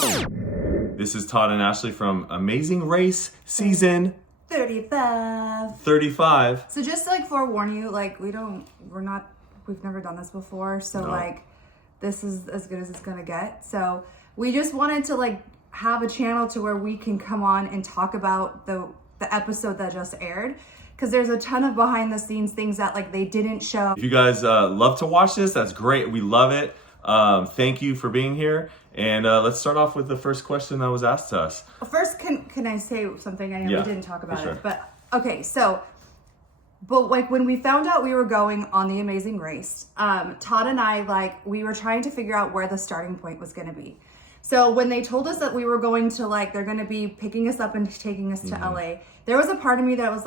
This is Todd and Ashley from Amazing Race season 35. So just to forewarn you, we've never done this before. So No. This is as good as it's gonna get. So we just wanted to have a channel to where we can come on and talk about the episode that just aired. Because there's a ton of behind the scenes things that they didn't show. If you guys love to watch this, that's great. We love it. Thank you for being here. And let's start off with the first question that was asked to us. First, can I say something? I know we didn't talk about sure. it, but okay. So, when we found out we were going on the Amazing Race, Todd and I we were trying to figure out where the starting point was going to be. So when they told us that we were going to they're going to be picking us up and taking us to LA, there was a part of me that was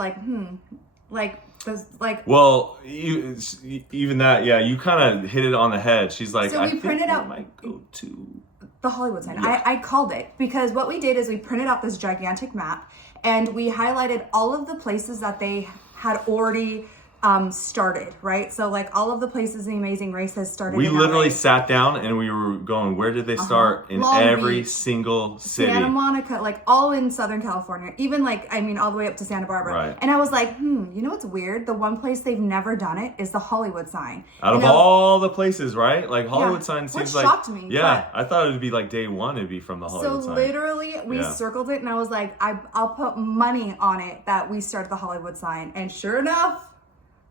well, even that, you kind of hit it on the head. She's like, so we I think printed out, we might go to the Hollywood sign. Yeah. I called it because what we did is we printed out this gigantic map and we highlighted all of the places that they had already started, right? So all of the places the Amazing Race has started. We in literally LA. sat down and we were going, where did they start in Long every Beach, single city? Santa Monica, all in Southern California, even all the way up to Santa Barbara. Right. And I was like, you know what's weird? The one place they've never done it is the Hollywood sign. Out of all the places, right? Hollywood sign which seems shocked me. Yeah, I thought it would be day one, it'd be from the Hollywood So sign. literally, we circled it, and I was like, I'll put money on it that we started the Hollywood sign. And sure enough,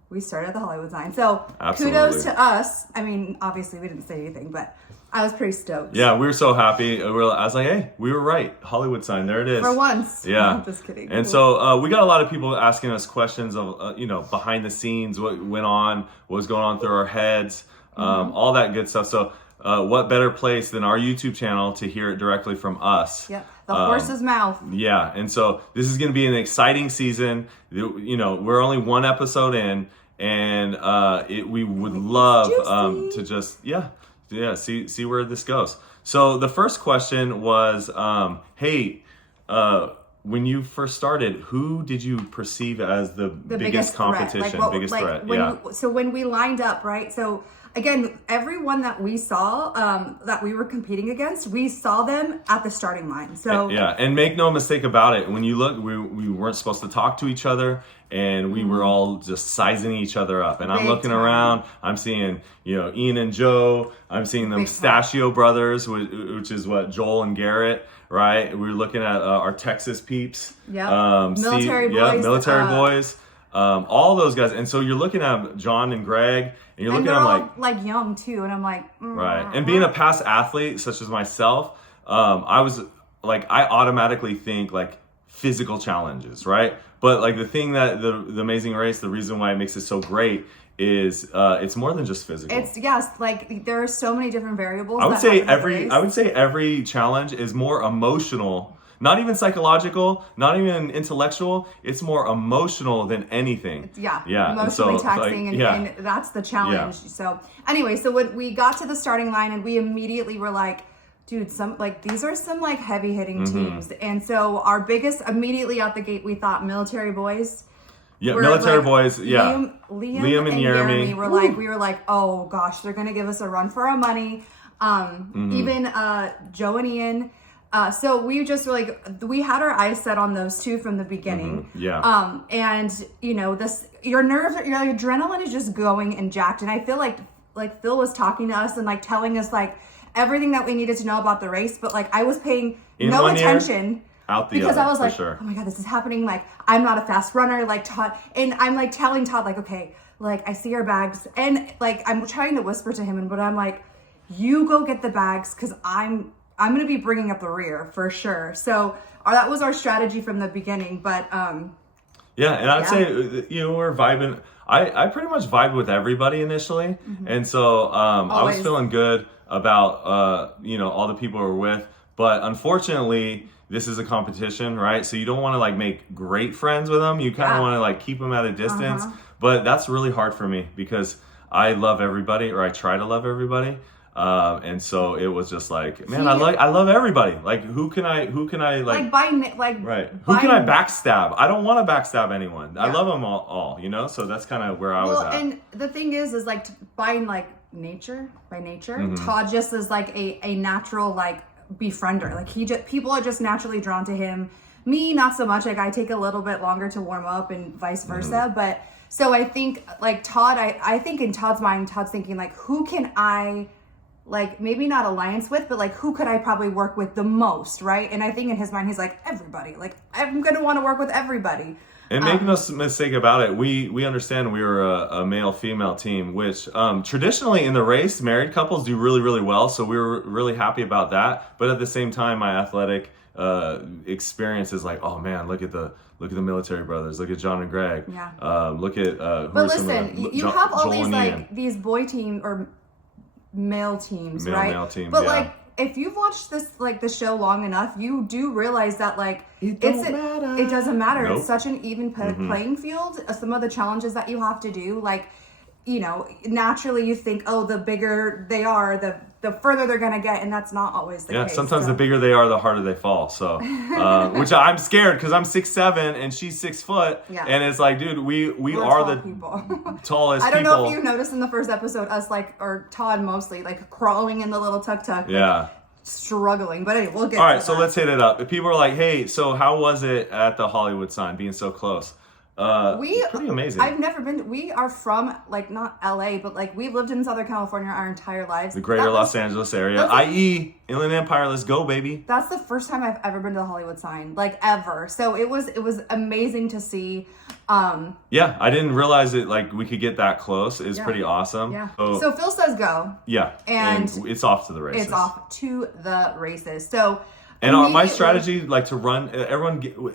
we started the Hollywood sign. So kudos to us. I mean, obviously we didn't say anything, but I was pretty stoked. Yeah, we were so happy. I was like, hey, we were right. Hollywood sign, there it is. For once. Yeah. I'm just kidding. And so we got a lot of people asking us questions of, behind the scenes, what went on, what was going on through our heads, all that good stuff. So what better place than our YouTube channel to hear it directly from us? Yep. The horse's mouth. Yeah. And so this is going to be an exciting season. We're only one episode in, and we would love to just, see where this goes. So the first question was, hey, when you first started, who did you perceive as the biggest competition, biggest threat? So when we lined up, right? So again, everyone that we saw that we were competing against, we saw them at the starting line. So and make no mistake about it. When you look, we weren't supposed to talk to each other, and we were all just sizing each other up. And I'm looking around, I'm seeing Ian and Joe. I'm seeing the Mustachio brothers, which is what Joel and Garrett. Right, we were looking at our Texas peeps. Yeah, military boys. Yeah, military boys. All those guys, and so you're looking at John and Greg, and you're looking at them like young too, and I'm like, right. And being a past athlete such as myself, I was I automatically think physical challenges, right? But the thing that the Amazing Race, the reason why it makes it so great is it's more than just physical. It's there are so many different variables. I would say every challenge is more emotional. Not even psychological, not even intellectual. It's more emotional than anything. Emotionally taxing, and that's the challenge. Yeah. So anyway, so when we got to the starting line, and we immediately were like, dude, these are some heavy hitting teams. And so our biggest, immediately out the gate, we thought military boys. Yeah, military boys. Yeah, Liam and Jeremy we were like, oh gosh, they're gonna give us a run for our money. Even Joe and Ian. So we just we had our eyes set on those two from the beginning. And your nerves, your adrenaline is just going and jacked. And I feel like Phil was talking to us and telling us everything that we needed to know about the race, but I was paying no attention. Because I was like, oh my God, this is happening. I'm not a fast runner, Todd. And I'm telling Todd, okay, I see our bags. And I'm trying to whisper to him, but I'm like, you go get the bags, because I'm going to be bringing up the rear for sure. So that was our strategy from the beginning. But and I'd say, we're vibing. I pretty much vibed with everybody initially. And so I was feeling good about, all the people we're with. But unfortunately, this is a competition, right? So you don't want to make great friends with them. You kind of want to keep them at a distance. But that's really hard for me because I love everybody, or I try to love everybody. And so it was just I love everybody. Who can I right? Who can I backstab? I don't want to backstab anyone. I love them all, so that's kind of where I was at. And the thing is by nature, Todd just is a natural befriender. Like people are just naturally drawn to him. Me, not so much. Like I take a little bit longer to warm up and vice versa. But so I think like Todd, I think in Todd's mind, Todd's thinking like, who can I like maybe not alliance with, but like who could I probably work with the most, right? And I think in his mind, he's like, everybody. Like I'm going to want to work with everybody. And make no mistake about it, we understand we were a male-female team, which traditionally in the race, married couples do really, really well. So we were really happy about that. But at the same time, my athletic experience is like, oh man, look at the military brothers, look at John and Greg. Yeah. Look at but listen, you have all these like these boy team or male teams, right? Male teams, but like if you've watched this like the show long enough, you do realize that like it doesn't matter. Nope. It's such an even playing field. Some of the challenges that you have to do, like, you know, naturally you think, oh, the bigger they are, the further they're gonna get, and that's not always the case. Yeah, sometimes the bigger they are, the harder they fall. So, which I'm scared because I'm 6'7" and she's 6 foot, and it's like, dude, we're are the people. tallest. I don't know if you noticed in the first episode, us like, or Todd mostly, like crawling in the little tuk-tuk. Yeah. Like, struggling, but anyway, we'll get. All right, so let's hit it up. If people are like, hey, so how was it at the Hollywood sign being so close? Pretty amazing. I've never been. We are from like not LA, but like we've lived in Southern California our entire lives. The greater Los Angeles area, i.e. Inland Empire. Let's go, baby. That's the first time I've ever been to the Hollywood sign, like ever. So it was amazing to see. Yeah, I didn't realize it. Like we could get that close. It's pretty awesome. Yeah. So Phil says go. Yeah, and it's off to the races. It's off to the races. So. And my strategy, like to run,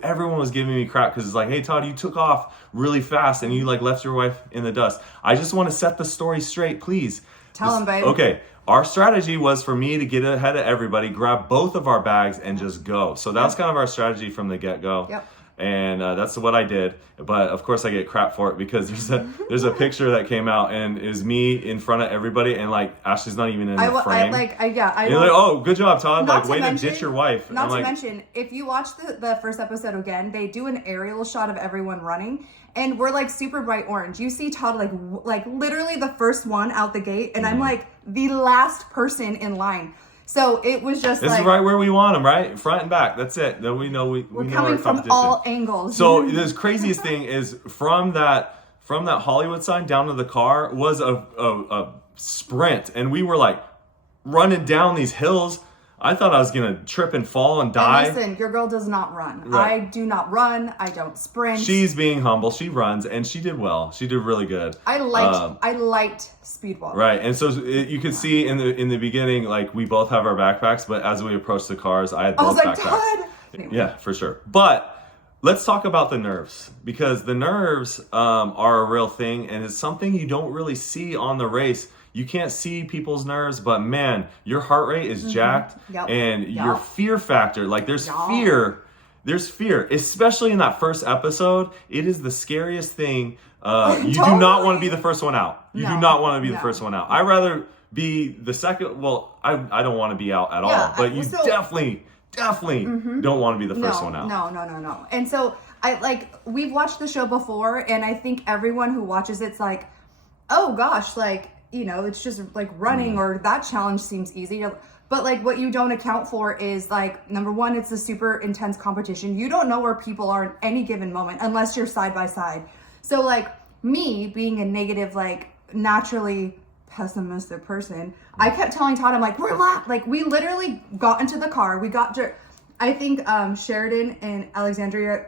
everyone was giving me crap because it's like, hey, Todd, you took off really fast and you like left your wife in the dust. I just want to set the story straight, please. Tell him, babe. Okay. Our strategy was for me to get ahead of everybody, grab both of our bags and just go. So that was kind of our strategy from the get-go. Yep. And that's what I did, but of course I get crap for it because there's a picture that came out and is me in front of everybody and like Ashley's not even in the frame. And you're like, oh, good job, Todd. Like, way to ditch your wife. Not to mention, if you watch the first episode again, they do an aerial shot of everyone running, and we're like super bright orange. You see Todd like literally the first one out the gate, and I'm like the last person in line. So it was just this is right where we want them, right? Front and back. That's it. Then we know we're coming from all angles. So the craziest thing is from that Hollywood sign down to the car was a sprint, and we were like running down these hills. I thought I was gonna trip and fall and die. And listen, your girl does not run. Right. I do not run. I don't sprint. She's being humble. She runs, and she did well. She did really good. I liked speed walk. Right, and so you could see in the beginning, like we both have our backpacks, but as we approached the cars, I had both backpacks. Todd. Anyway. Yeah, for sure. But let's talk about the nerves, because the nerves are a real thing, and it's something you don't really see on the race. You can't see people's nerves, but man, your heart rate is jacked, and your fear factor, like there's fear, especially in that first episode. It is the scariest thing. You do not want to be the first one out. You do not want to be the first one out. I'd rather be the second. Well, I don't want to be out at all, but you definitely don't want to be the first one out. No. And so we've watched the show before, and I think everyone who watches it's like, oh gosh, like, you know, it's just like running or that challenge seems easy. But like what you don't account for is like, number one, it's a super intense competition. You don't know where people are at any given moment unless you're side by side. So like me being a negative, like naturally pessimistic person, I kept telling Todd, I'm like, relax. Like we literally got into the car. We got to, I think Sheridan and Alexandria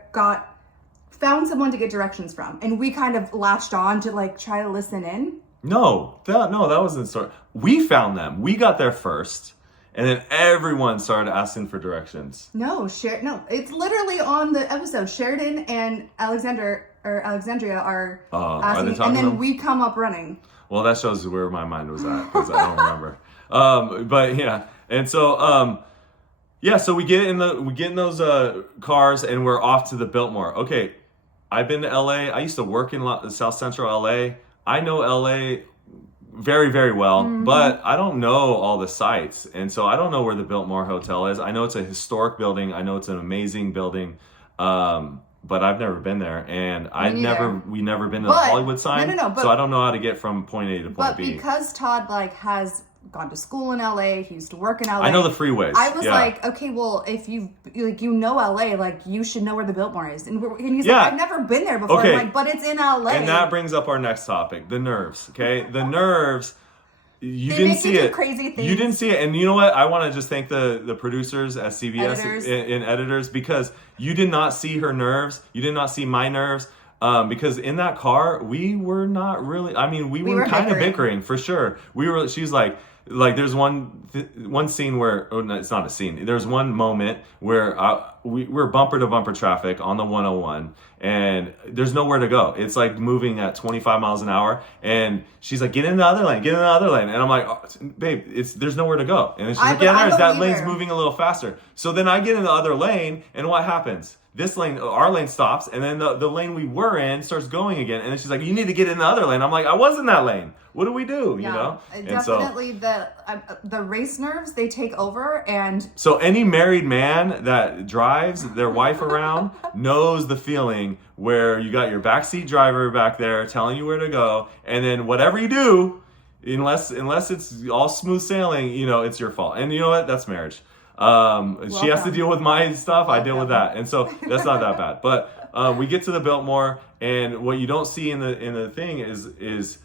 found someone to get directions from. And we kind of latched on to like try to listen in. No, that wasn't story. We found them. We got there first, and then everyone started asking for directions. No, it's literally on the episode. Sheridan and Alexandria are asking, and then we come up running. Well, that shows where my mind was at because I don't remember. But yeah, and so so we get in those cars, and we're off to the Biltmore. Okay, I've been to LA. I used to work in South Central LA. I know LA very, very well, but I don't know all the sites. And so I don't know where the Biltmore Hotel is. I know it's a historic building. I know it's an amazing building. But I've never been there. And we never been to the Hollywood sign. No, so I don't know how to get from point A to point B. But because Todd has gone to school in LA. He used to work in LA. I know the freeways. I was like, okay, well, if you know LA, like you should know where the Biltmore is. And he's like, I've never been there before. Okay. I'm like, but it's in LA. And that brings up our next topic, the nerves. Okay, the nerves. You they didn't make see you do it. Crazy things. You didn't see it, and you know what? I want to just thank the producers at CBS and editors, because you did not see her nerves. You did not see my nerves. Because in that car, we were not really. I mean, we were kind of bickering for sure. She's like there's one scene where, oh no, it's not a scene. There's one moment where we're bumper to bumper traffic on the 101, and there's nowhere to go. It's like moving at 25 miles an hour, and she's like, get in the other lane, and I'm like, oh, babe, there's nowhere to go. And then she's like, that lane's moving a little faster. So then I get in the other lane, and what happens? This lane, our lane stops, and then the lane we were in starts going again. And then she's like, you need to get in the other lane. I'm like, I was in that lane. What do we do? Yeah, you know? Definitely the race nerves, they take over. And so any married man that drives their wife around knows the feeling where you got your backseat driver back there telling you where to go. And then whatever you do, unless it's all smooth sailing, it's your fault. And you know what? That's marriage. She has to deal with my stuff. I deal with that. And so that's not that bad. But we get to the Biltmore, and what you don't see in the thing is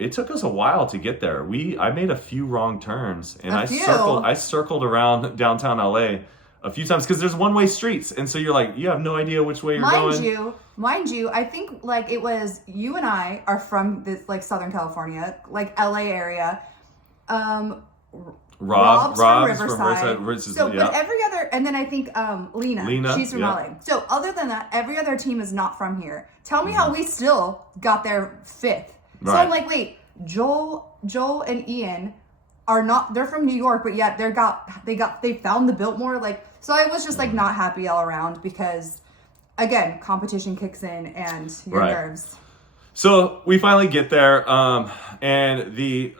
it took us a while to get there. I made a few wrong turns, and I circled around downtown LA a few times because there's one-way streets, and so you're like, you have no idea which way you're going. Mind you, I think like it was you and I are from this like Southern California, like LA area. Rob's from Riverside. But every other, and then I think Lena, she's from LA. So other than that, every other team is not from here. Tell me how we still got there fifth. Right. So I'm like, wait, Joel and Ian are not. They're from New York, but yet they found the Biltmore. Like, so I was just like not happy all around because, again, competition kicks in and your nerves. So we finally get there, and the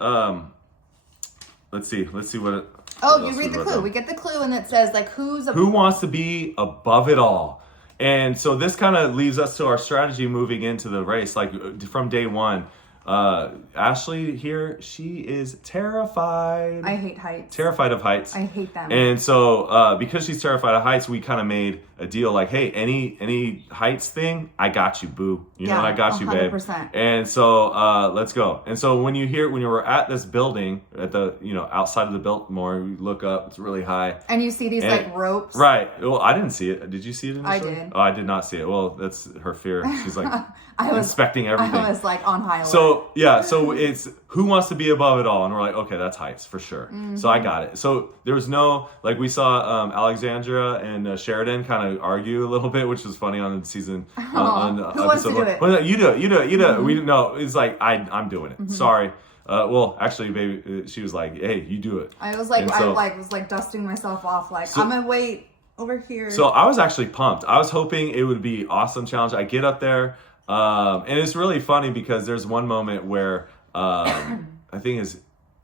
Let's see what. You read the clue. We get the clue, and it says like who wants to be above it all, and so this kind of leads us to our strategy moving into the race. Like from day one, Ashley here, she is terrified. I hate heights. Terrified of heights. I hate them. And so because she's terrified of heights, we kind of made a deal like, hey, any heights thing, I got you, boo. I got you, babe. 100%. And so let's go. And so when you were at this building at the outside of the Biltmore, you look up, it's really high, and you see these like ropes. Right. Well, I didn't see it. Did you see it initially? I did. Oh, I did not see it. Well, that's her fear. She's like inspecting everything. I was like on high alert. So it's who wants to be above it all, and we're like, okay, that's heights for sure. Mm-hmm. So I got it. So there was no we saw Alexandra and Sheridan kind of argue a little bit, which was funny on the season. Who wants to do it? Well, you do it. Mm-hmm. We no. It's like I'm doing it. Mm-hmm. Sorry. Well, actually, baby, she was like, hey, you do it. I was like, was dusting myself off. Like, I'm gonna wait over here. So I was actually pumped. I was hoping it would be awesome challenge. I get up there. And it's really funny because there's one moment where I think is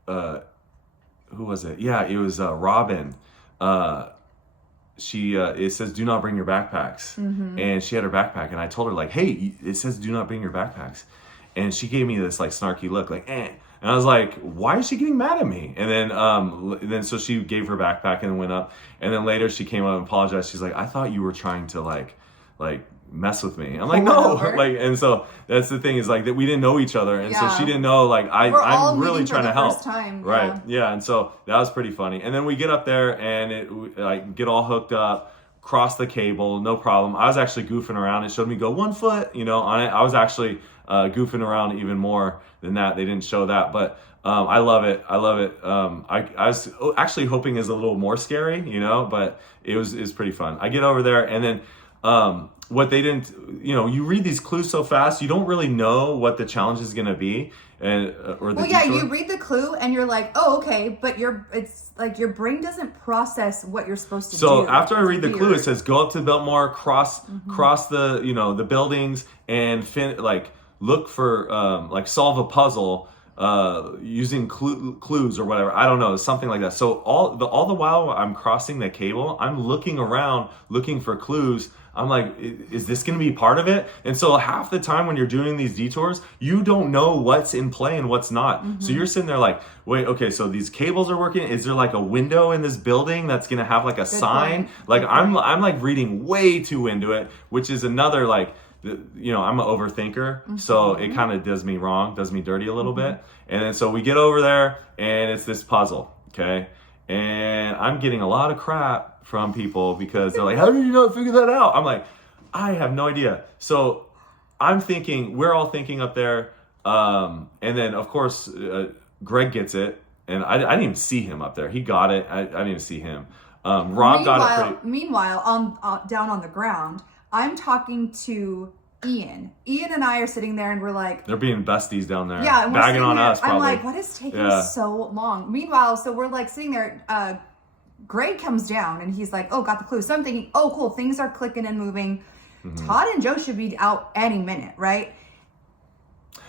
who was it? Yeah, it was Robin. She it says do not bring your backpacks, and she had her backpack, and I told her like, hey, it says do not bring your backpacks, and she gave me this like snarky look like and I was like, why is she getting mad at me? And then so she gave her backpack and went up, and then later she came up and apologized. She's like, I thought you were trying to like mess with me. I'm like, no, and so that's the thing is like that we didn't know each other, and so she didn't know like I'm really trying to help. Right. Yeah. And so that was pretty funny. And then we get up there and it get all hooked up, cross the cable, no problem. I was actually goofing around. It showed me go 1 foot, on it. I was actually goofing around even more than that. They didn't show that, but I love it. I was actually hoping it's a little more scary, but it was pretty fun. I get over there and then what they didn't, you read these clues so fast, you don't really know what the challenge is going to be. And you read the clue and you're like, oh, okay, but it's like your brain doesn't process what you're supposed to do. So after I read the clue, it says go up to Biltmore, cross the the buildings and look for solve a puzzle using clues or whatever. I don't know, something like that. So all the while I'm crossing the cable, I'm looking around looking for clues. I'm like, is this going to be part of it? And so half the time when you're doing these detours, you don't know what's in play and what's not. Mm-hmm. So you're sitting there like, wait, okay, so these cables are working. Is there like a window in this building that's going to have like a sign? Like I'm like reading way too into it, which is another like, you know, I'm an overthinker. Mm-hmm. So it kind of does me wrong, does me dirty a little bit. And then so we get over there and it's this puzzle, okay? And I'm getting a lot of crap from people because they're like, how did you not figure that out? I'm like, I have no idea. So I'm thinking, we're all thinking up there. And then of course, Greg gets it. And I didn't even see him up there. He got it. I didn't even see him. Rob got it Meanwhile, down on the ground, I'm talking to Ian. Ian and I are sitting there and we're like... They're being besties down there. Yeah. And bagging on us probably. I'm like, what is taking so long? Meanwhile, so we're like sitting there... Greg comes down and he's like, oh, got the clue. So I'm thinking, oh, cool. Things are clicking and moving. Mm-hmm. Todd and Joe should be out any minute, right?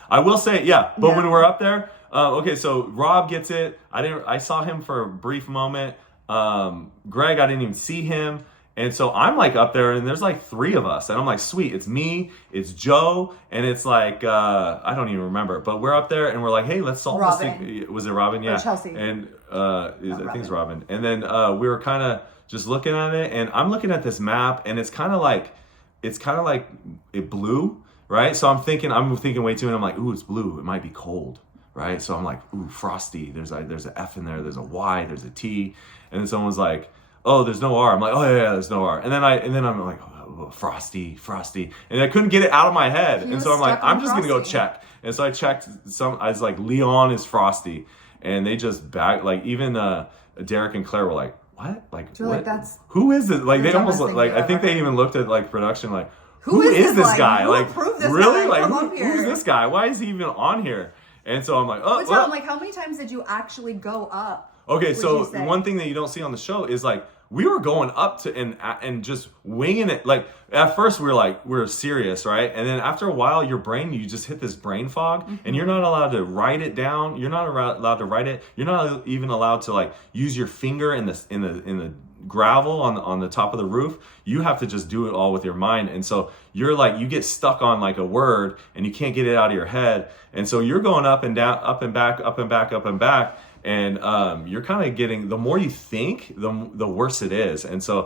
I will say, yeah. But when we're up there, okay, so Rob gets it. I saw him for a brief moment. Greg, I didn't even see him. And so I'm like up there and there's like 3 of us. And I'm like, sweet, it's me, it's Joe, and it's like, I don't even remember. But we're up there and we're like, hey, let's solve this thing. Was it Robin? Yeah. Or Chelsea. And I think it's Robin. And then we were kind of just looking at it. And I'm looking at this map and it's kind of like it blew, right? So I'm thinking way too, and I'm like, ooh, it's blue. It might be cold, right? So I'm like, ooh, frosty. There's an F in there. There's a Y. There's a T. And then someone's like, oh, there's no R. I'm like, oh yeah, there's no R. And then I'm like, oh, frosty. And I couldn't get it out of my head. And so I'm like, I'm just going to go check. And so I checked I was like, Leon is frosty. And they just like, even Derek and Claire were like, what? Like, what? Like, who is this? Like, they almost like, I think they even looked at like production, like, who is this guy? Like, really? Like, who's this guy? Why is he even on here? And so I'm like, oh. But I'm like, how many times did you actually go up? Okay, so one thing that you don't see on the show is like, we were going up to and just winging it. Like at first we're serious, right? And then after a while, you just hit this brain fog, and you're not allowed to write it down. You're not allowed to write it. You're not even allowed to like use your finger in the gravel on the top of the roof. You have to just do it all with your mind. And so you're like, you get stuck on like a word and you can't get it out of your head. And so you're going up and down, up and back, up and back, up and back. And you're kind of getting, the more you think, the worse it is. And so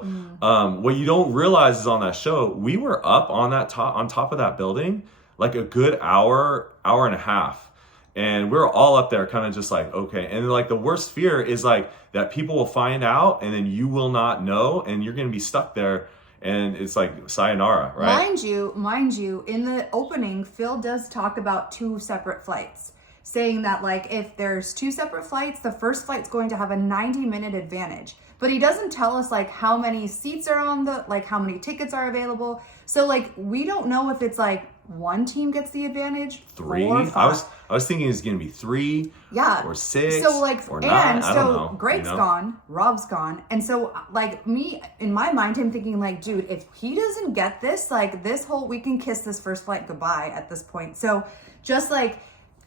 what you don't realize is on that show, we were up on top of that building like a good hour and a half. And we're all up there kind of just like, okay. And like the worst fear is like that people will find out and then you will not know and you're going to be stuck there. And it's like sayonara, right? Mind you, in the opening, Phil does talk about 2 separate flights, saying that like if there's 2 separate flights, the first flight's going to have a 90-minute advantage. But he doesn't tell us like how many seats are on how many tickets are available. So like we don't know if it's like 1 team gets the advantage. 3. I was thinking it's gonna be 3. Yeah. Or 6. So like or 9. I don't know. Greg's gone, Rob's gone, and so like me in my mind, I'm thinking like, dude, if he doesn't get this, like we can kiss this first flight goodbye at this point. So just like,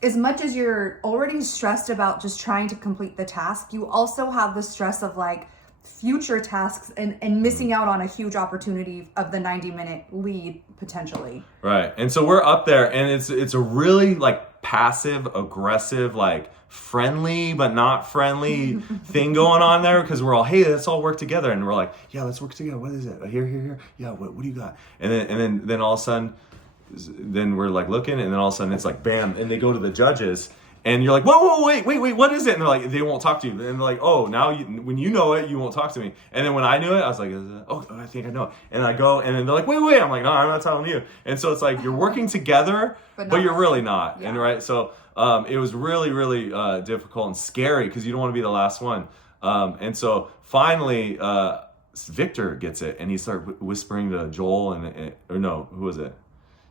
as much as you're already stressed about just trying to complete the task, you also have the stress of like future tasks and missing out on a huge opportunity of the 90-minute lead potentially. Right. And so we're up there and it's a really like passive aggressive, like friendly but not friendly thing going on there, because we're all, hey, let's all work together. And we're like, yeah, let's work together. What is it? Here. Yeah, what do you got? And then all of a sudden, then we're like looking, and then all of a sudden it's like bam, and they go to the judges, and you're like, whoa, wait, what is it? And they're like, they won't talk to you. And they're like, oh, now when you know it, you won't talk to me. And then when I knew it, I was like, oh, I think I know it. And I go, and then they're like, wait. I'm like, no, I'm not telling you. And so it's like you're working together, but you're really not. Yeah. And right, so it was really, really difficult and scary because you don't want to be the last one. And so finally, Victor gets it, and he starts whispering to Joel, or no, who was it?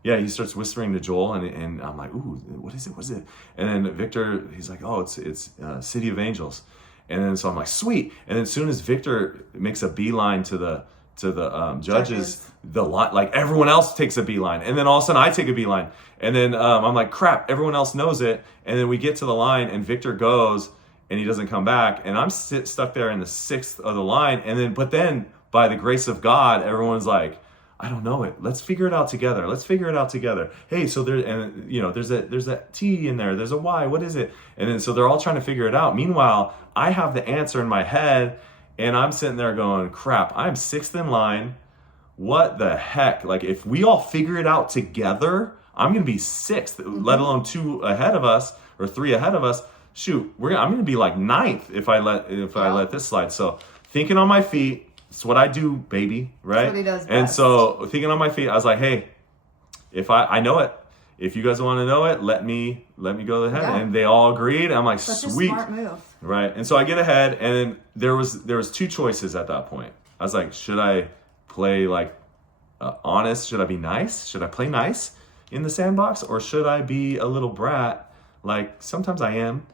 Yeah, he starts whispering to Joel, and I'm like, ooh, what is it? And then Victor, he's like, oh, it's City of Angels. And then so I'm like, sweet. And then as soon as Victor makes a beeline to to the judges, the line, like everyone else takes a beeline, and then all of a sudden I take a beeline, and then I'm like, crap, everyone else knows it, and then we get to the line, and Victor goes, and he doesn't come back, and I'm stuck there in the 6th of the line, and then but then by the grace of God, everyone's like, I don't know it. Let's figure it out together. Let's figure it out together. Hey, so there's a T in there. There's a Y. What is it? And then so they're all trying to figure it out. Meanwhile, I have the answer in my head, and I'm sitting there going, crap, I'm 6th in line. What the heck? Like, if we all figure it out together, I'm going to be 6th, let alone 2 ahead of us or 3 ahead of us. Shoot, I'm going to be like 9th if I let this slide. So thinking on my feet, it's what I do, baby, right? That's what he does and best. So thinking on my feet, I was like, hey, if I know it, if you guys want to know it, let me go ahead. Yeah. And they all agreed. I'm like, such sweet. a smart move. Right. And so I get ahead, and then there was 2 choices at that point. I was like, should I play like honest? Should I be nice? Should I play nice in the sandbox, or should I be a little brat? Like sometimes I am.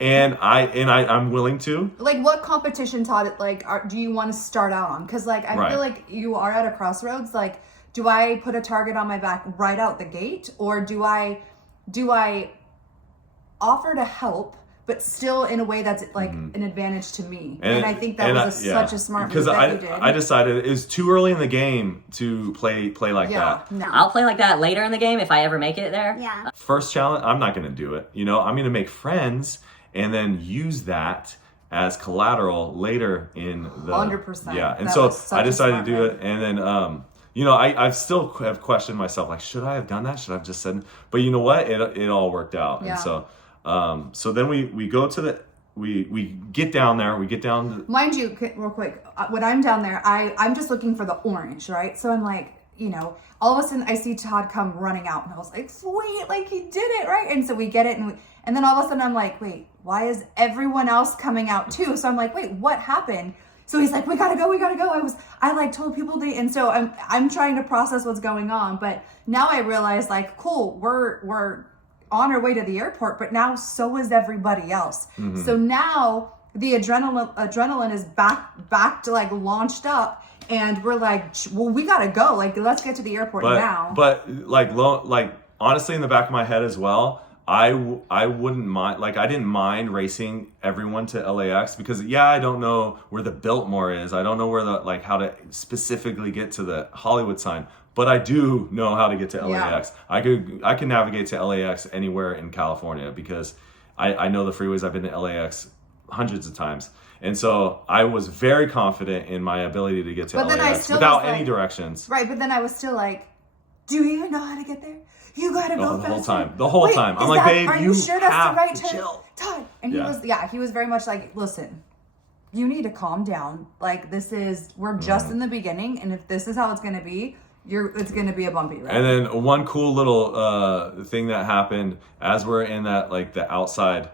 And I'm willing to. Like, what competition taught it? Like, do you want to start out on? Because like I feel like you are at a crossroads. Like, do I put a target on my back right out the gate, or do I offer to help, but still in a way that's like an advantage to me? And I think that was such a smart move that you did. I decided it was too early in the game to play like that. No. I'll play like that later in the game if I ever make it there. Yeah. First challenge, I'm not going to do it. I'm going to make friends and then use that as collateral later in the 100%. Yeah. And that so I decided to do it, and then I still have questioned myself, like, should I have done that? Should I have just said? But you know what? It all worked out. Yeah. And so then we go to the we get down there. We get down. Mind you, real quick, when I'm down there, I'm just looking for the orange, right? So I'm like, all of a sudden I see Todd come running out, and I was like, sweet, like he did it, right? And so we get it, and then all of a sudden I'm like, wait, why is everyone else coming out too? So I'm like, wait, what happened? So he's like, we gotta go. I like told people and so I'm trying to process what's going on, but now I realize, like, cool, we're on our way to the airport, but now so is everybody else. Mm-hmm. So now the adrenaline is back to like launched up, and we're like, well, we gotta go. Like, let's get to the airport now. But like honestly, in the back of my head as well, I wouldn't mind. Like, I didn't mind racing everyone to LAX because I don't know where the Biltmore is. I don't know where how to specifically get to the Hollywood sign. But I do know how to get to LAX. Yeah. I can navigate to LAX anywhere in California because I know the freeways. I've been to LAX hundreds of times. And so I was very confident in my ability to get to LAX without any directions. Right, but then I was still like, do you even know how to get there? You gotta go faster. The whole time. I'm like, babe, are you sure that's the right to chill. Todd. And he was very much like, listen, you need to calm down. Like, we're just in the beginning, and if this is how it's gonna be, it's going to be a bumpy ride. And then one cool little thing that happened as we're in that, like, the outside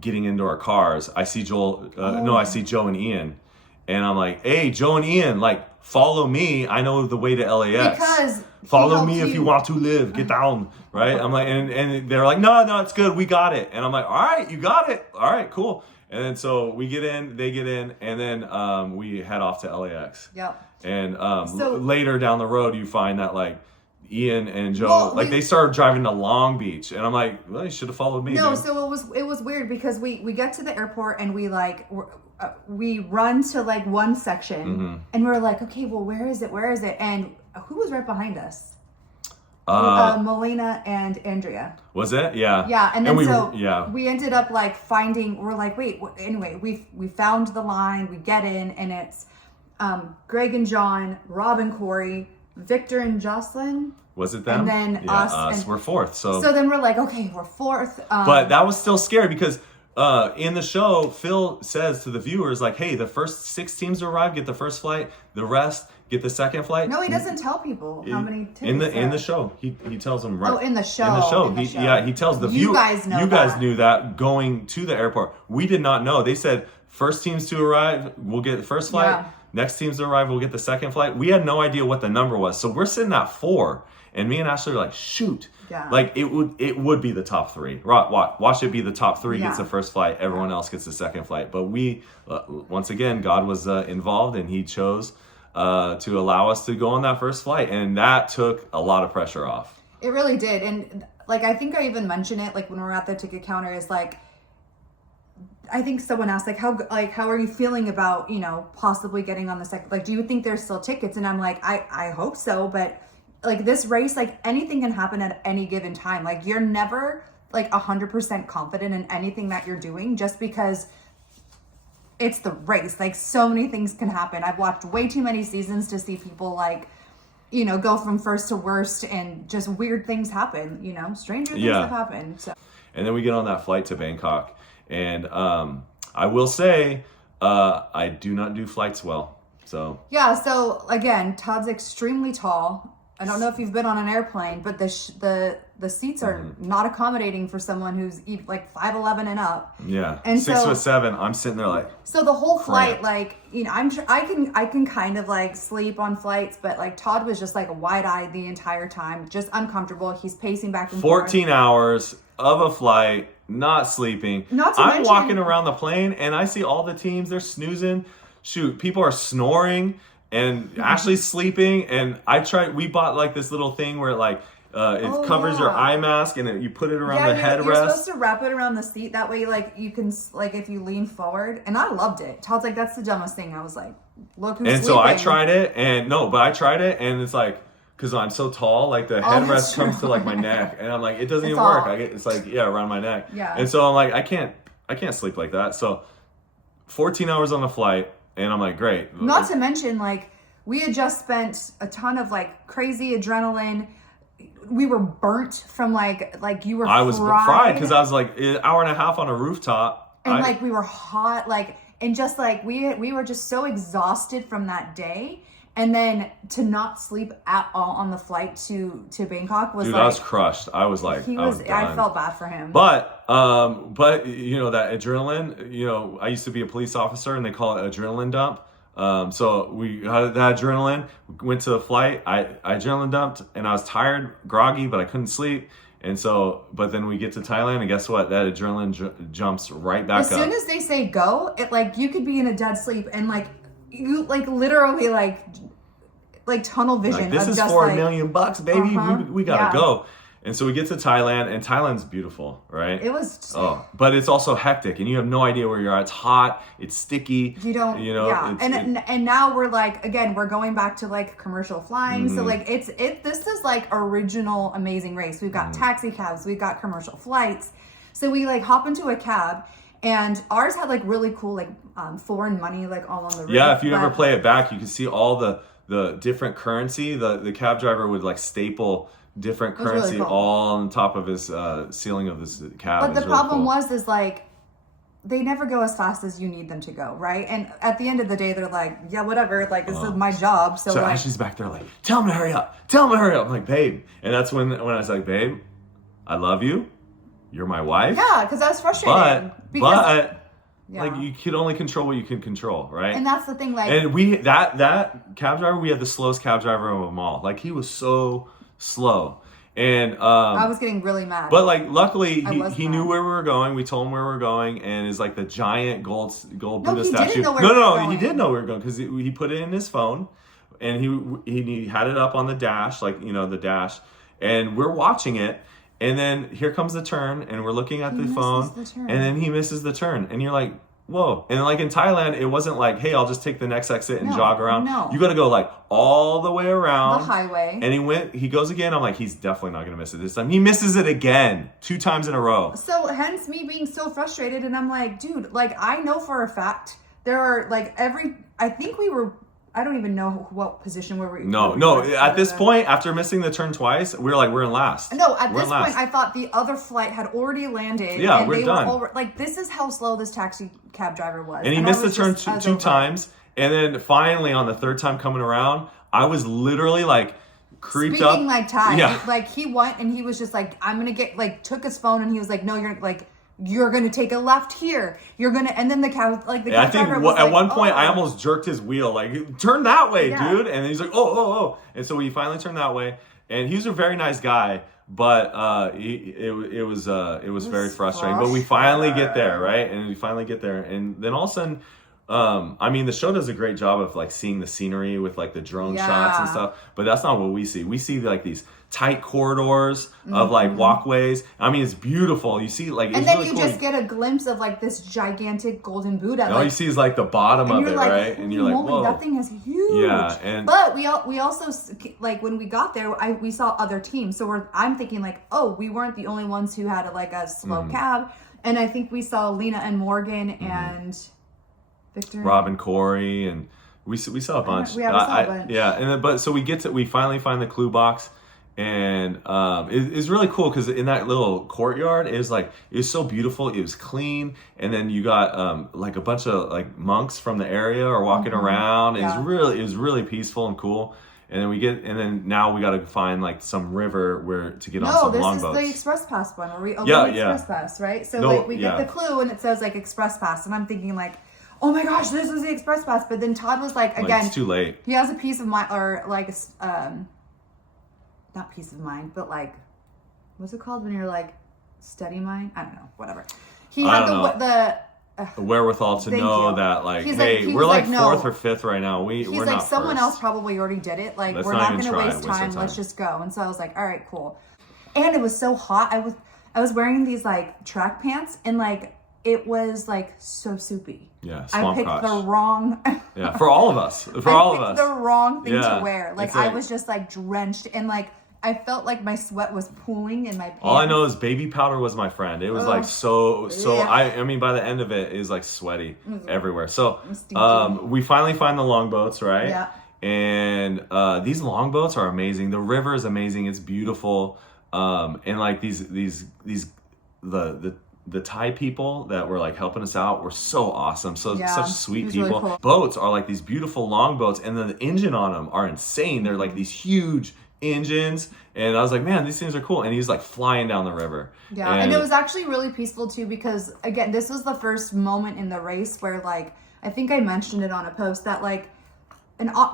getting into our cars, I see Joe and Ian, and I'm like, hey, Joe and Ian, like, follow me. I know the way to LAX. Because follow me if you want to live. Get down, right? I'm like, and they're like, no, it's good. We got it. And I'm like, all right, you got it. All right, cool. And then so we get in, they get in, and then we head off to LAX. Yep. And later down the road, you find that, like, Ian and Joe, they started driving to Long Beach, and I'm like, well, you should have followed me. No, dude. so it was weird because we get to the airport, and we run to like one section, and we're like, okay, well, where is it? And who was right behind us? Melina and Andrea. Was it? Yeah. Yeah, and then we ended up like finding. We're like, wait. Anyway, we found the line. We get in, and it's Greg and John, Rob and Corey, Victor and Jocelyn. Was it them? And then us. And we're fourth. So then we're like, okay, we're fourth. But that was still scary because in the show, Phil says to the viewers, like, hey, the first 6 teams to arrive get the first flight. The rest get the second flight. No, he doesn't tell people how many tickets. In the show, he tells them right. Oh, in the show. He tells the viewers. You guys knew that going to the airport. We did not know. They said first teams to arrive will get the first flight. Yeah. Next team's to arrive, we'll get the second flight. We had no idea what the number was. So we're sitting at 4. And me and Ashley were like, shoot. Yeah. Like it would be the top 3. Watch it be the top 3 gets the first flight. Everyone else gets the second flight. But we, once again, God was involved, and he chose to allow us to go on that first flight. And that took a lot of pressure off. It really did. And like, I think I even mentioned it, like when we're at the ticket counter, is like, I think someone asked, like, how are you feeling about, possibly getting on the second, like, do you think there's still tickets? And I'm like, I hope so. But like this race, like anything can happen at any given time. Like you're never like 100% confident in anything that you're doing just because it's the race. Like so many things can happen. I've watched way too many seasons to see people like, go from first to worst, and just weird things happen, stranger things have happened. So. And then we get on that flight to Bangkok. And I will say, I do not do flights well. So yeah. So again, Todd's extremely tall. I don't know if you've been on an airplane, but the seats are not accommodating for someone who's like 5'11" and up. Yeah, and 6'7". I'm sitting there like. So the whole flight, like I'm sure I can kind of like sleep on flights, but like Todd was just like wide-eyed the entire time, just uncomfortable. He's pacing back and forth. 14 hours of a flight, not sleeping. I'm walking around the plane and I see all the teams. They're snoozing. Shoot, people are snoring. And Ashley's sleeping, and we bought like this little thing where it covers your eye mask, and you put it around the headrest. You're supposed to wrap it around the seat. That way, like you can, like if you lean forward. And I loved it. Todd's like, that's the dumbest thing. I was like, look who's sleeping. So I tried it, and it's like, because I'm so tall, like the headrest comes to like my neck, and I'm like, it doesn't even work. It's like around my neck. Yeah. And so I'm like, I can't sleep like that. So 14 hours on the flight. And I'm like, great. Not to mention, like, we had just spent a ton of, like, crazy adrenaline. We were burnt from, like you were I was fried because I was, like, an hour and a half on a rooftop. And, we were hot, like, and just, like, we were just so exhausted from that day. And then to not sleep at all on the flight to Bangkok was I was crushed. I was like, I felt bad for him. But that adrenaline, I used to be a police officer and they call it adrenaline dump. So we had that adrenaline, went to the flight. I adrenaline dumped and I was tired, groggy, but I couldn't sleep. And so, but then we get to Thailand and guess what? That adrenaline jumps right back up. As soon as they say go, it like you could be in a dead sleep and like you like literally like tunnel vision. Like, this is for $1 million, baby. We gotta go. And so we get to Thailand, and Thailand's beautiful, right? It was. But it's also hectic, and you have no idea where you're at. It's hot. It's sticky. You don't. Yeah. And now we're like, again, we're going back to like commercial flying. Mm-hmm. So like this is like original Amazing Race. We've got taxi cabs. We've got commercial flights. So we like hop into a cab. And ours had like really cool like foreign money like all on the roof. Yeah, if you ever play it back, you can see all the different currency. The cab driver would like staple different currency really cool. all on top of his ceiling of this cab. But the problem is like they never go as fast as you need them to go, right? And at the end of the day, they're like, yeah, whatever. Like this is my job. So like, Ashley's back there like, tell him to hurry up. Tell him to hurry up. I'm like, babe. And that's when I was like, babe, I love you. You're my wife. Yeah, because I was frustrated. But like you can only control what you can control, right? And that's the thing, like, and that cab driver, we had the slowest cab driver of them all. Like he was so slow, and I was getting really mad. But like, luckily he knew where we were going. We told him where we were going, and is like the giant gold Buddha statue. No, he did know where we were going because he put it in his phone, and he had it up on the dash, like the dash, and we're watching it. And then here comes the turn, and we're looking at the phone, and then he misses the turn. And you're like, whoa. And like in Thailand, it wasn't like, hey, I'll just take the next exit and jog around. No. You got to go like all the way around. The highway. And he goes again. I'm like, he's definitely not going to miss it this time. He misses it again, 2 times in a row. So hence me being so frustrated. And I'm like, dude, like I know for a fact there are like I don't even know what position were we. No. At this point, after missing the turn twice, we're in last. No, at this point, I thought the other flight had already landed. Yeah, and we're done. Like this is how slow this taxi cab driver was. And he missed the turn two times, and then finally on the third time coming around, I was literally like creeped up. Speaking like Ty, like he went and he was just like, I'm gonna get like took his phone and he was like, no, you're like. you're gonna take a left here. You're gonna, and then the cab, like the cab I think driver was at like, one point oh. I almost jerked his wheel, like turn that way, Yeah. dude. And then he's like, oh. And so we finally turned that way. And he was a very nice guy, but it was very frustrating. But we finally get there, right? And we finally get there, and then all of a sudden, I mean, the show does a great job of like seeing the scenery with like the drone shots and stuff. But that's not what we see. We see like these tight corridors of like walkways. I mean, it's beautiful. You see like, and then really you cool. just get a glimpse of like this gigantic golden Buddha. All you see is like the bottom of it, like, right? And you're like, whoa, that thing is huge. Yeah, and but we also like when we got there, we saw other teams. So I'm thinking like, oh, we weren't the only ones who had like a slow cab, and I think we saw Lena and Morgan and Victor, Rob and Corey, and we saw a bunch. We saw a bunch. Yeah, and then so we finally find the clue box. And it's really cool because in that little courtyard it was so beautiful. It was clean, and then you got like a bunch of like monks from the area are walking around. Yeah. It was really peaceful and cool. And then now we got to find like some river to get on some longboats. No, this is the Express Pass one where we open the Express Pass, right? So we get the clue and it says like Express Pass, and I'm thinking like, oh my gosh, this is the Express Pass. But then Todd was like, again, it's too late. He has a piece of mind, or like not peace of mind, but like, what's it called when you're like steady mind? I don't know, whatever. He had the wherewithal to know that like, hey, we're like fourth or fifth right now. We're like, not someone first. else probably already did it. Like, Let's we're not not even going to try, waste waste our time. time. Let's just go. And so I was like, all right, cool. And it was so hot. I was wearing these like track pants, and like it was like so soupy. Yeah, I picked crotch. the wrong. Yeah, for all of us. For all of us. The wrong thing Yeah, to wear. Like, I was just like drenched, and like I felt like my sweat was pooling in my pants. All I know is baby powder was my friend. It was like so. Yeah. I mean, by the end of it, it was like sweaty everywhere. So we finally find the longboats, right? Yeah. And these longboats are amazing. The river is amazing. It's beautiful. And like the Thai people that were like helping us out were so awesome. Such sweet people. Really cool. Boats are like these beautiful longboats, and then the engine on them are insane. They're like these huge engines, and I was like, man, these things are cool. And he's like flying down the river. Yeah, and it was actually really peaceful too, because again, this was the first moment in the race where like, I think I mentioned it on a post that like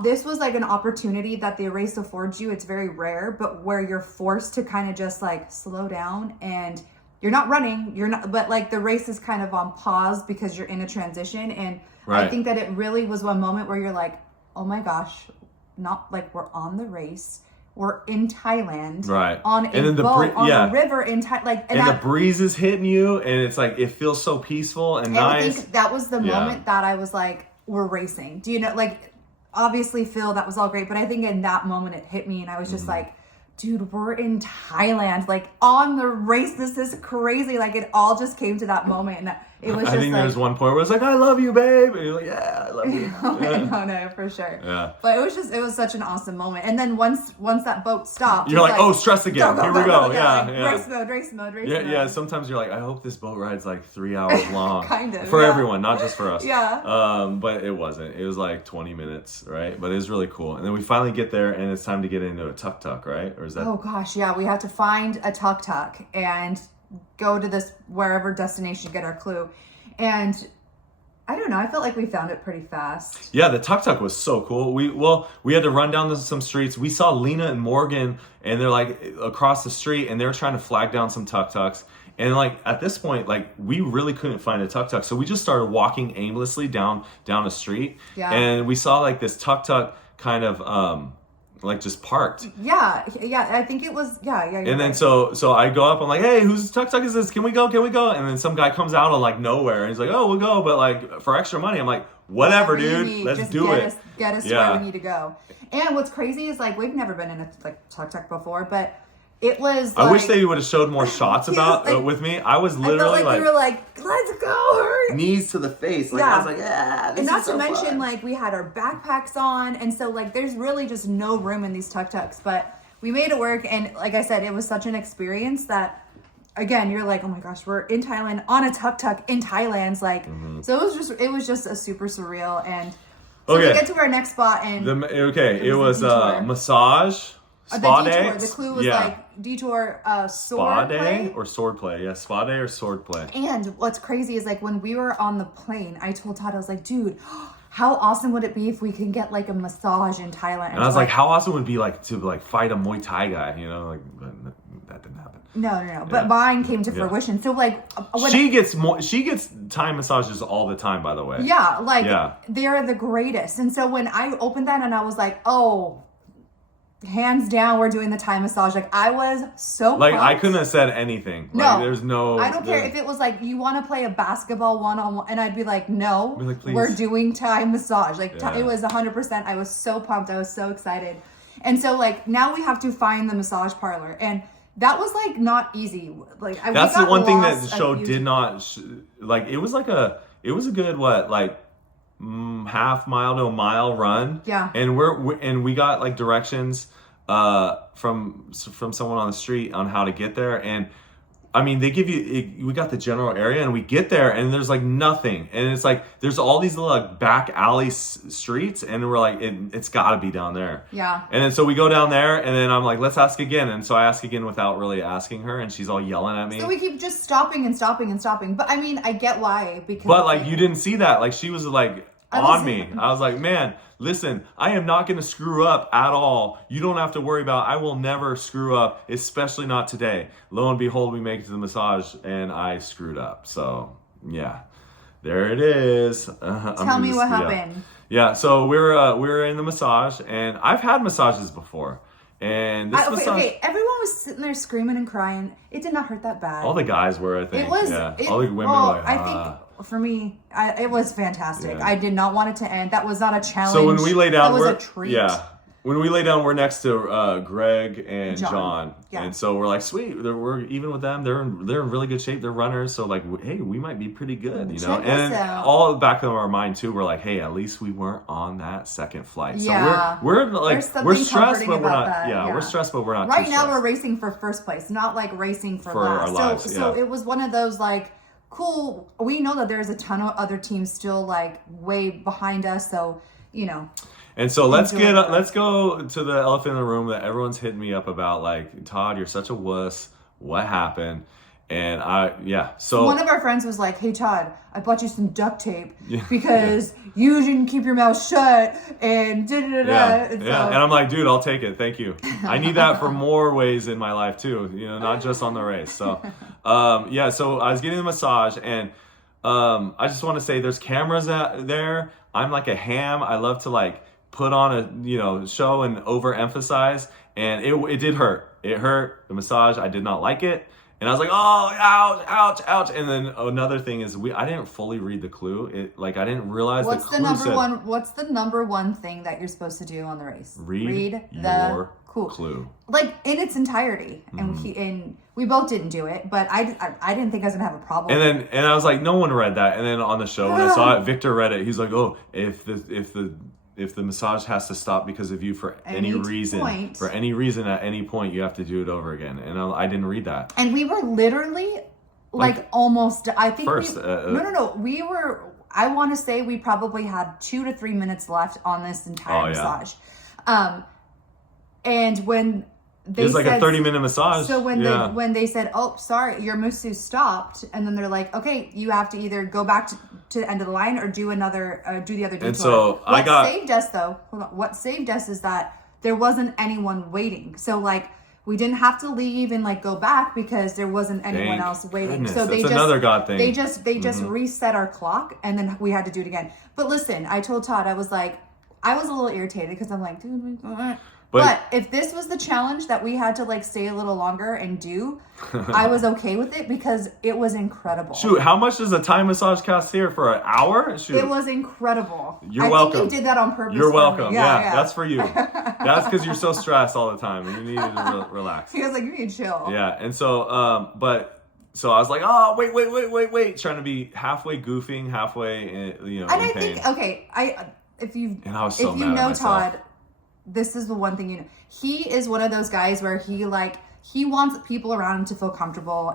this was like an opportunity that the race affords you. It's very rare, but where you're forced to kind of just like slow down, and you're not running, but like the race is kind of on pause because you're in a transition. And I think that it really was one moment where you're like, oh my gosh, not like we're on the race. We're in Thailand, right? On a boat on a river in Thailand, like, and the breeze is hitting you, and it's like it feels so peaceful and nice. I think that was the moment that I was like, "We're racing." Do you know? Like, obviously, Phil, that was all great, but I think in that moment it hit me, and I was just like, "Dude, we're in Thailand, like on the race. This is crazy." Like, it all just came to that moment, and it was. I think there was one point where it was like, "I love you, babe," and you're like, "Yeah, I love you." No, for sure. Yeah. But it was such an awesome moment. And then once that boat stopped, you're like, "Oh, stress again. Here we go." Yeah. Race mode. Yeah. Sometimes you're like, I hope this boat ride's like 3 hours long. Kind of. For everyone, not just for us. Yeah. But it wasn't. It was like 20 minutes, right? But it was really cool. And then we finally get there, and it's time to get into a tuk-tuk, right? Or is that? Oh gosh, yeah. We had to find a tuk-tuk and go to this wherever destination, get our clue. And I don't know, I felt like we found it pretty fast. Yeah, the tuk-tuk was so cool. We had to run down some streets. We saw Lena and Morgan, and they're like across the street, and they're trying to flag down some tuk-tuks. And like at this point, like we really couldn't find a tuk-tuk, so we just started walking aimlessly down a street. Yeah. And we saw like this tuk-tuk kind of like just parked. Yeah, I think it was, yeah. And then so I go up, I'm like, hey, whose tuk-tuk is this? Can we go? And then some guy comes out of like nowhere, and he's like, oh, we'll go, but like for extra money. I'm like, whatever, dude, let's do it. Get us where we need to go. And what's crazy is like, we've never been in a like tuk-tuk before, but it was like, I wish they would have showed more shots about like, with me. I was literally we were like, let's go, hurry. Knees to the face. Like, I was like, yeah, this and not is so to mention, fun. like, we had our backpacks on, and so like there's really just no room in these tuk-tuks, but we made it work. And like I said, it was such an experience that, again, you're like, oh my gosh, we're in Thailand on a tuk-tuk in Thailand's like, so it was just a super surreal. And so we get to our next spot, and it was massage, Spa the detour. day? The clue was like detour, sword Spa day play. or sword play. Yeah, spa day or sword play. And what's crazy is like when we were on the plane, I told Todd, I was like, dude, how awesome would it be if we can get like a massage in Thailand? And I was like, how awesome would it be like to like fight a Muay Thai guy, you know? Like that didn't happen. No. But mine came to fruition. So like she gets Thai massages all the time, by the way. Yeah, they're the greatest. And so when I opened that and I was like, oh, hands down, we're doing the Thai massage. Like I was so like pumped. I couldn't have said anything. No, like, there's no. I don't care if it was like you want to play a basketball one-on-one, and I'd be like, no, Please. we're doing Thai massage. Like it was 100%. I was so pumped. I was so excited, and so like now we have to find the massage parlor, and that was like not easy. Like that's the one thing that the show did not like. It was a good half mile to a mile run. Yeah. And we got like directions from someone on the street on how to get there. And I mean, they give you, we got the general area and we get there and there's like nothing. And it's like, there's all these little like back alley streets and we're like, it's gotta be down there. Yeah. And then so we go down there and then I'm like, let's ask again. And so I ask again without really asking her and she's all yelling at me. So we keep just stopping and stopping and stopping. But I mean, I get why, because. But like, you didn't see that. Like she was like on me. I was like, man, listen, I am not going to screw up at all. You don't have to worry about, I will never screw up, especially not today. Lo and behold, we make it to the massage and I screwed up. So yeah, there it is. Tell me what happened. Yeah. So we're in the massage and I've had massages before. And this okay. Everyone was sitting there screaming and crying. It did not hurt that bad. All the guys were, I think. It was. Yeah. All the women were like, I think for me, it was fantastic. Yeah. I did not want it to end. That was not a challenge. So when we lay down, that was a treat. Yeah. When we lay down, we're next to Greg and John. Yeah. And so we're like, sweet. We're even with them. They're in really good shape. They're runners. So like, hey, we might be pretty good, you know? And all the back of our mind too, we're like, hey, at least we weren't on that second flight. Yeah. So we're like, we're stressed, but we're not. Yeah, we're stressed, but we're not. Right now, we're racing for first place, not like racing for last. Our lives. So it was one of those like, cool. We know that there's a ton of other teams still like way behind us. So, you know. And so let's go to the elephant in the room that everyone's hitting me up about. Like, Todd, you're such a wuss. What happened? And so one of our friends was like, hey Todd, I bought you some duct tape because you didn't keep your mouth shut and and I'm like, dude, I'll take it. Thank you. I need that for more ways in my life too, you know, not just on the race. So, so I was getting a massage and I just want to say there's cameras out there. I'm like a ham. I love to like put on a, show and overemphasize, and it did hurt. It hurt. The massage, I did not like it. And I was like, oh, ouch, ouch, ouch. And then another thing is I didn't fully read the clue. I didn't realize what's the number one thing that you're supposed to do on the race? Read the clue. Like in its entirety. Mm-hmm. And we both didn't do it, but I didn't think I was gonna have a problem. And I was like, no one read that. And then on the show when I saw it, Victor read it. He's like, oh, if the massage has to stop because of you for any reason at any point, you have to do it over again. And I didn't read that. And we were literally like almost, I think first. We were, I want to say we probably had 2 to 3 minutes left on this entire massage. And when they it was like a 30-minute massage. So when they said, oh, sorry, your masseuse stopped, and then they're like, okay, you have to either go back to the end of the line or do the other detour. And so what saved us though, what saved us is that there wasn't anyone waiting. So like we didn't have to leave and like go back because there wasn't anyone else waiting. Goodness, so that's another God thing. They just reset our clock and then we had to do it again. But listen, I told Todd, I was a little irritated because I'm like, dude, but if this was the challenge that we had to like stay a little longer and do, I was okay with it because it was incredible. Shoot, how much does a Thai massage cost here for an hour? Shoot. It was incredible. You're welcome. I think you did that on purpose. You're welcome. Yeah, that's for you. That's because you're so stressed all the time and you needed to relax. He was like, you need to chill. Yeah, and so, so I was like, oh, wait, trying to be halfway goofing, halfway, in I pain. think, if you know Todd, this is the one thing you know. He is one of those guys where he wants people around him to feel comfortable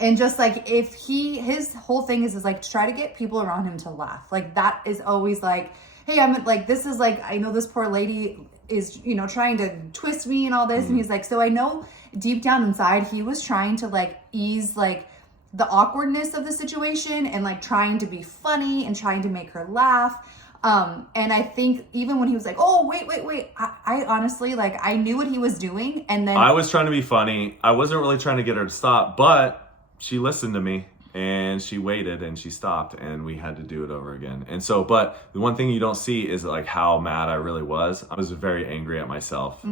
and just like if his whole thing is like to try to get people around him to laugh. Like that is always like, hey, I'm like, this is like, I know this poor lady is, you know, trying to twist me and all this. And he's like, so I know deep down inside, he was trying to like ease like the awkwardness of the situation and like trying to be funny and trying to make her laugh. And I think even when he was like, oh, wait, I honestly, like, I knew what he was doing. And then I was trying to be funny. I wasn't really trying to get her to stop, but she listened to me and she waited and she stopped and we had to do it over again. And so, but the one thing you don't see is like how mad I really was. I was very angry at myself.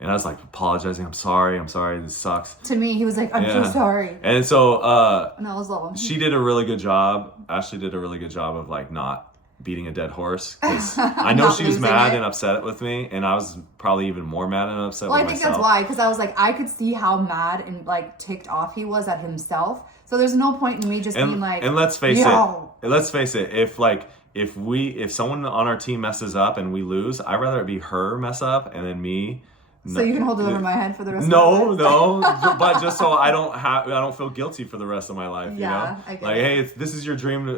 And I was like apologizing. I'm sorry. This sucks. To me, he was like, I'm so sorry. And so, and I was all, she did a really good job. Ashley did a really good job of like not beating a dead horse. Because I know she was mad and upset with me. And I was probably even more mad and upset with myself. Well, I think that's why. Because I was like, I could see how mad and like ticked off he was at himself. So there's no point in me just being like, and let's face it. If someone on our team messes up and we lose, I'd rather it be her mess up and then me. So you can hold it over my head for the rest of my life? No, but just so I don't feel guilty for the rest of my life, you know? I get like, it. hey, this is your dream,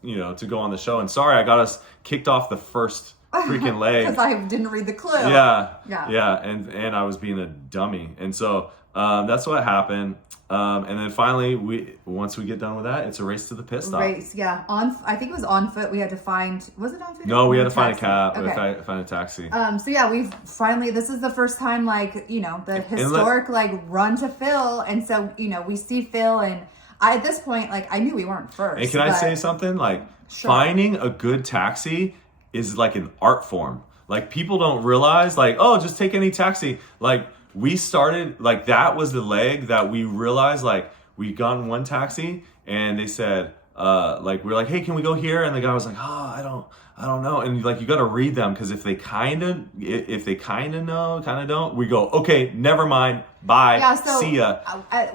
you know, to go on the show. And sorry, I got us kicked off the first freaking leg. Because I didn't read the clue. Yeah. And I was being a dummy. And so that's what happened. And then finally, once we get done with that, it's a race to the pit stop. I think it was on foot. We had to find, was it on foot? No, we had to find a cab, okay. find a taxi. So yeah, we've finally, this is the first time, like, you know, the historic, like, run to Phil. And so, you know, we see Phil and at this point, like, I knew we weren't first. And can I say something? Like, finding a good taxi is like an art form. Like, people don't realize, like, oh, just take any taxi. Like, we started, like, that was the leg that we realized, like, we got in one taxi and they said, like, we're like, hey, can we go here? And the guy was like, oh, I don't know. And like, you got to read them because if they kind of know, kind of don't, we go, okay, never mind. Bye. Yeah, so see ya.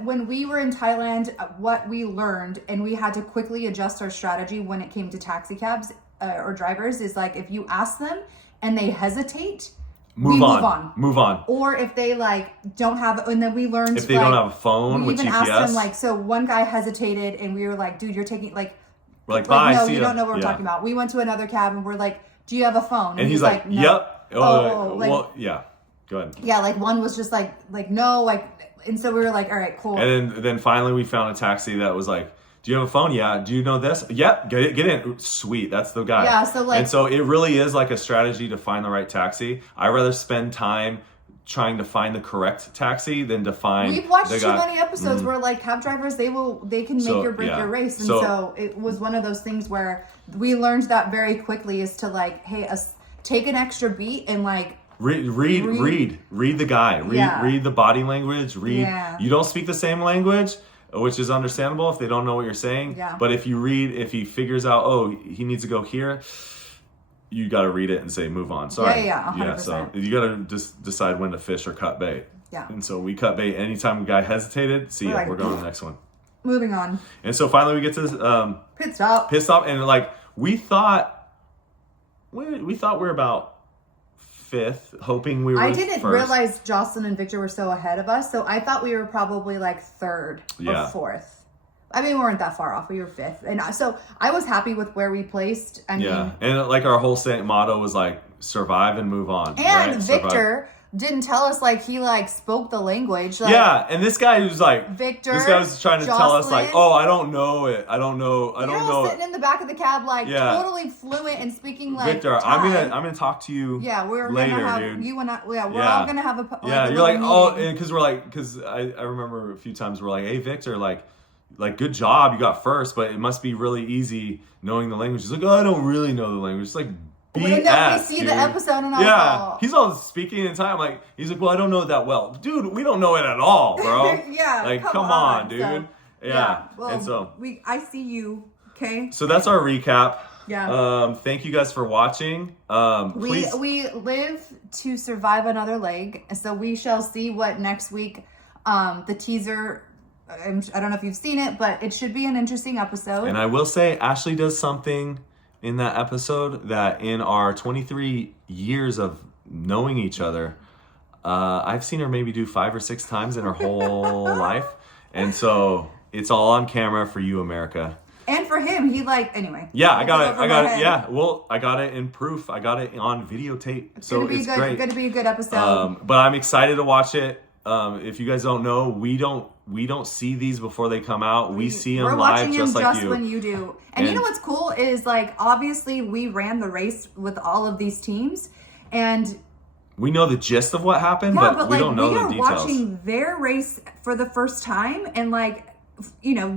When we were in Thailand, what we learned, and we had to quickly adjust our strategy when it came to taxi cabs or drivers, is like, if you ask them and they hesitate, move on. Or if they like don't have, and then we learned if they don't have a phone with GPS. We even asked them, like, so one guy hesitated and we were like, dude, you're taking like, we're like, bye, no, see you ya. don't know what we're talking about. We went to another cab and we're like, do you have a phone? And he's like, no. Yep. Well, yeah. Go ahead. Yeah, like one was just like no, like, and so we were like, all right, cool. And then finally we found a taxi that was like, do you have a phone? Yeah. Do you know this? Yep. Get in. Sweet. That's the guy. Yeah. So like, and so it really is like a strategy to find the right taxi. I rather spend time trying to find the correct taxi than to find. We've watched too many episodes where like cab drivers, they can make or break your race, and so it was one of those things where we learned that very quickly is to like, hey, take an extra beat and like. Read the guy. Read the body language. You don't speak the same language, which is understandable if they don't know what you're saying. Yeah. But if he figures out, oh, he needs to go here, you got to read it and say, move on. Sorry. Yeah, 100%. Yeah, so you got to just decide when to fish or cut bait. Yeah. And so we cut bait anytime a guy hesitated. We're going to the next one. Moving on. And so finally we get to pit stop. And like we thought we were about fifth, hoping we were I didn't first. realize Jocelyn and Victor were so ahead of us, so I thought we were probably like third or fourth. I mean, we weren't that far off. We were fifth. And so I was happy with where we placed. I mean, and like our whole motto was like, survive and move on. And right? Victor didn't tell us, like, he like spoke the language. Like, yeah, and this guy was like, Victor, this guy was trying to tell us like, oh, I don't know it. I don't know sitting in the back of the cab, like, totally fluent and speaking like Victor, Thai. I'm gonna talk to you. Yeah, we're later, gonna have dude. you and I. Yeah, we're all gonna have a. You're like, oh, and because I remember a few times we're like, hey, Victor, like good job, you got first, but it must be really easy knowing the language. He's like, oh, I don't really know the language. It's like BS. And then we see the episode, and I was all, he's all speaking in time. Like, he's like, well, I don't know it that well, dude. We don't know it at all, bro. Yeah, like, come on, dude. So, well, and so I see you. Okay. So that's our recap. Yeah. Thank you guys for watching. Please. We live to survive another leg, so we shall see what next week. The teaser. I don't know if you've seen it, but it should be an interesting episode. And I will say, Ashley does something in that episode that in our 23 years of knowing each other, I've seen her maybe do 5 or 6 times in her whole life. And so it's all on camera for you, America. And for him, he anyway. Yeah, I got it. Yeah, well, I got it in proof. I got it on videotape. So it's great. Going to be a good episode. But I'm excited to watch it. If you guys don't know, we don't see these before they come out. We see them live just like you. We're watching them just when you do. And you know what's cool is obviously we ran the race with all of these teams, and we know the gist of what happened, but we don't know the details. We are watching their race for the first time, and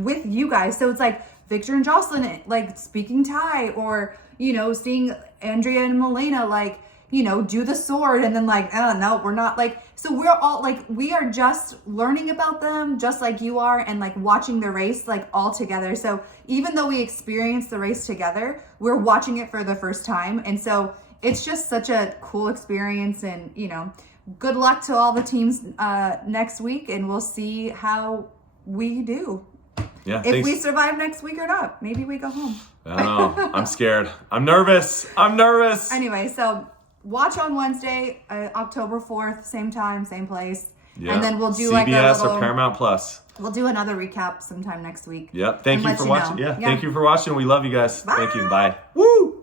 with you guys. So it's Victor and Jocelyn speaking Thai, or seeing Andrea and Milena do the sword, and then oh no, we're not so we're all we are just learning about them just like you are, and watching the race all together. So even though we experienced the race together, we're watching it for the first time, and so it's just such a cool experience. And good luck to all the teams next week, and we'll see how we do. Yeah, if we survive next week or not. Maybe we go home. I don't know. I'm scared. I'm nervous. Anyway, so watch on Wednesday, October 4th, same time, same place. Yeah. And then we'll do CBS or Paramount Plus. We'll do another recap sometime next week. Yep. Thank you for watching. Yeah. Thank you for watching. We love you guys. Bye. Thank you. Bye. Woo!